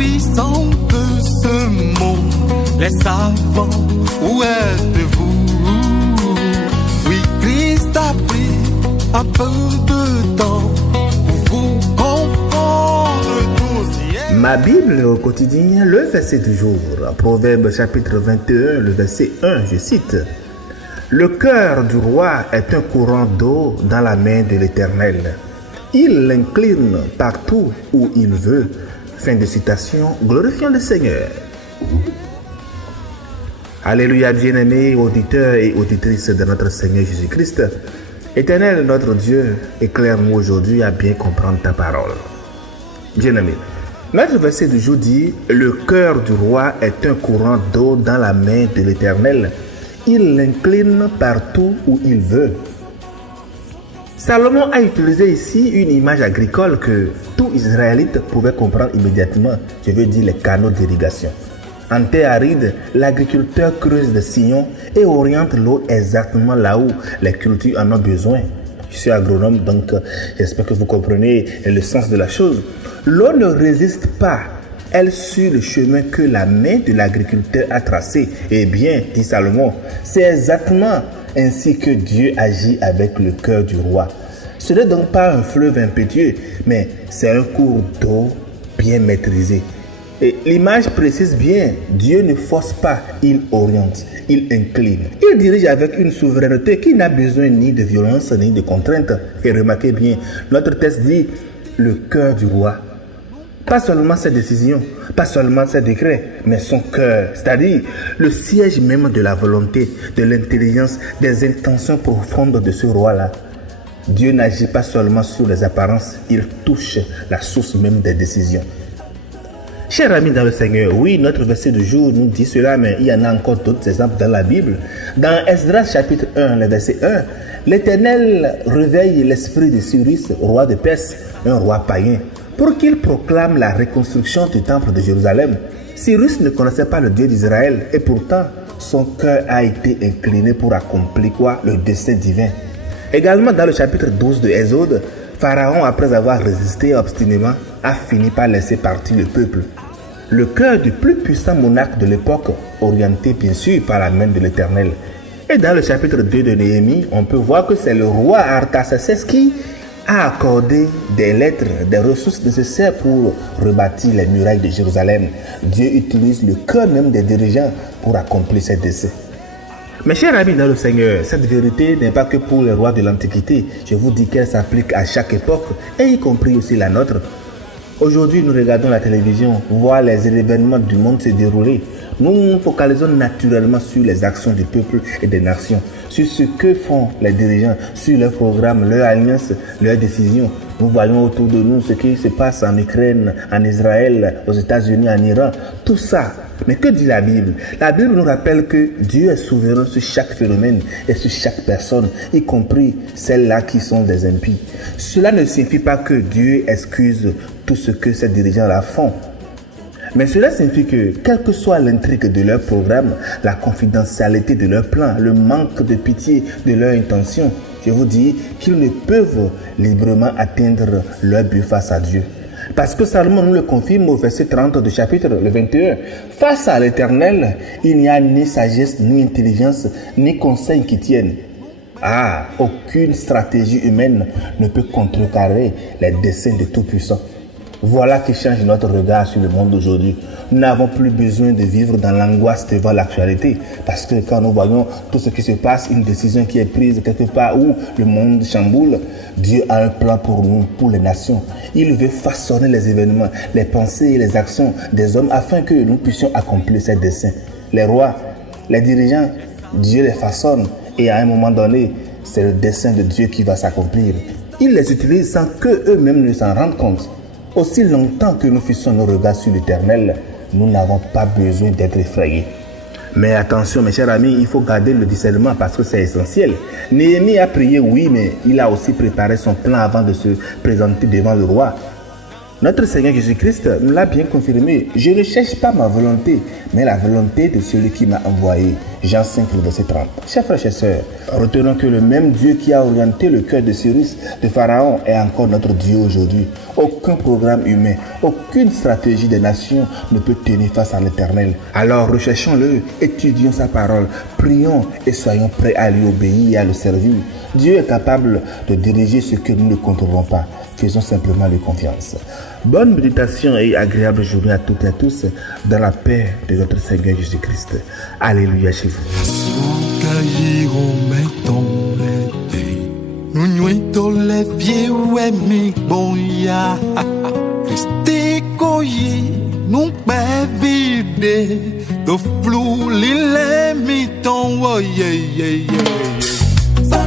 puissant de ce monde, les savants, où êtes-vous? Oui, Christ a pris un peu de temps pour vous confondre tous. Ma Bible au quotidien, le verset du jour, Proverbe chapitre 21, le verset 1, je cite: Le cœur du roi est un courant d'eau dans la main de l'Éternel. Il l'incline partout où il veut. Fin de citation. Glorifions le Seigneur. Alléluia, bien-aimés auditeurs et auditrices de notre Seigneur Jésus-Christ. Éternel notre Dieu, éclaire-nous aujourd'hui à bien comprendre ta parole. Bien-aimés, notre verset du jour dit: Le cœur du roi est un courant d'eau dans la main de l'Éternel. Il l'incline partout où il veut. Salomon a utilisé ici une image agricole que tout Israélite pouvait comprendre immédiatement, je veux dire les canaux d'irrigation. En terre aride, l'agriculteur creuse des sillons et oriente l'eau exactement là où les cultures en ont besoin. Je suis agronome, donc j'espère que vous comprenez le sens de la chose. L'eau ne résiste pas, elle suit le chemin que la main de l'agriculteur a tracé. Eh bien, dit Salomon, c'est exactement ainsi que Dieu agit avec le cœur du roi. Ce n'est donc pas un fleuve impétueux, mais c'est un cours d'eau bien maîtrisé. Et l'image précise bien, Dieu ne force pas, il oriente, il incline. Il dirige avec une souveraineté qui n'a besoin ni de violence ni de contrainte. Et remarquez bien, notre texte dit le cœur du roi. Pas seulement ses décisions, pas seulement ses décrets, mais son cœur, c'est-à-dire le siège même de la volonté, de l'intelligence, des intentions profondes de ce roi-là. Dieu n'agit pas seulement sur les apparences, il touche la source même des décisions. Chers amis dans le Seigneur, oui, notre verset du jour nous dit cela, mais il y en a encore d'autres exemples dans la Bible. Dans Esdras chapitre 1, le verset 1, l'Éternel réveille l'esprit de Cyrus, roi de Perse, un roi païen, pour qu'il proclame la reconstruction du temple de Jérusalem. Cyrus ne connaissait pas le Dieu d'Israël et pourtant son cœur a été incliné pour accomplir quoi? Le dessein divin. Également dans le chapitre 12 de Exode, Pharaon, après avoir résisté obstinément, a fini par laisser partir le peuple. Le cœur du plus puissant monarque de l'époque, orienté bien sûr par la main de l'Éternel. Et dans le chapitre 2 de Néhémie, on peut voir que c'est le roi Artaxerxès qui a accordé des lettres, des ressources nécessaires pour rebâtir les murailles de Jérusalem. Dieu utilise le cœur même des dirigeants pour accomplir ses desseins. Mes chers amis dans le Seigneur, cette vérité n'est pas que pour les rois de l'Antiquité. Je vous dis qu'elle s'applique à chaque époque, et y compris aussi la nôtre. Aujourd'hui, nous regardons la télévision, voir les événements du monde se dérouler. Nous nous focalisons naturellement sur les actions du peuple et des nations, sur ce que font les dirigeants, sur leurs programmes, leurs alliances, leurs décisions. Nous voyons autour de nous ce qui se passe en Ukraine, en Israël, aux États-Unis, en Iran, tout ça. Mais que dit la Bible? La Bible nous rappelle que Dieu est souverain sur chaque phénomène et sur chaque personne, y compris celles-là qui sont des impies. Cela ne signifie pas que Dieu excuse tout ce que ces dirigeants-là font. Mais cela signifie que, quelle que soit l'intrigue de leur programme, la confidentialité de leur plan, le manque de pitié de leur intention, je vous dis qu'ils ne peuvent librement atteindre leur but face à Dieu. Parce que Salomon nous le confirme au verset 30 du chapitre le 21. Face à l'Éternel, il n'y a ni sagesse, ni intelligence, ni conseil qui tiennent. Ah, aucune stratégie humaine ne peut contrecarrer les desseins de Tout-Puissant. Voilà qui change notre regard sur le monde d'aujourd'hui. Nous n'avons plus besoin de vivre dans l'angoisse devant l'actualité. Parce que quand nous voyons tout ce qui se passe, une décision qui est prise quelque part où le monde chamboule, Dieu a un plan pour nous, pour les nations. Il veut façonner les événements, les pensées et les actions des hommes afin que nous puissions accomplir ses desseins. Les rois, les dirigeants, Dieu les façonne et à un moment donné, c'est le dessein de Dieu qui va s'accomplir. Il les utilise sans qu'eux-mêmes ne s'en rendent compte. Aussi longtemps que nous fixons nos regards sur l'Éternel, nous n'avons pas besoin d'être effrayés. Mais attention mes chers amis, il faut garder le discernement parce que c'est essentiel. Néhémie a prié, oui, mais il a aussi préparé son plan avant de se présenter devant le roi. Notre Seigneur Jésus-Christ nous l'a bien confirmé. Je ne cherche pas ma volonté, mais la volonté de celui qui m'a envoyé. Jean 5, verset 30. Chers frères et sœurs, retenons que le même Dieu qui a orienté le cœur de Cyrus, de Pharaon, est encore notre Dieu aujourd'hui. Aucun programme humain, aucune stratégie des nations ne peut tenir face à l'Éternel. Alors recherchons-le, étudions sa parole, prions et soyons prêts à lui obéir et à le servir. Dieu est capable de diriger ce que nous ne contrôlons pas. Faisons simplement lui confiance. Bonne méditation et agréable journée à toutes et à tous dans la paix de notre Seigneur Jésus-Christ. Alléluia chez vous. Sa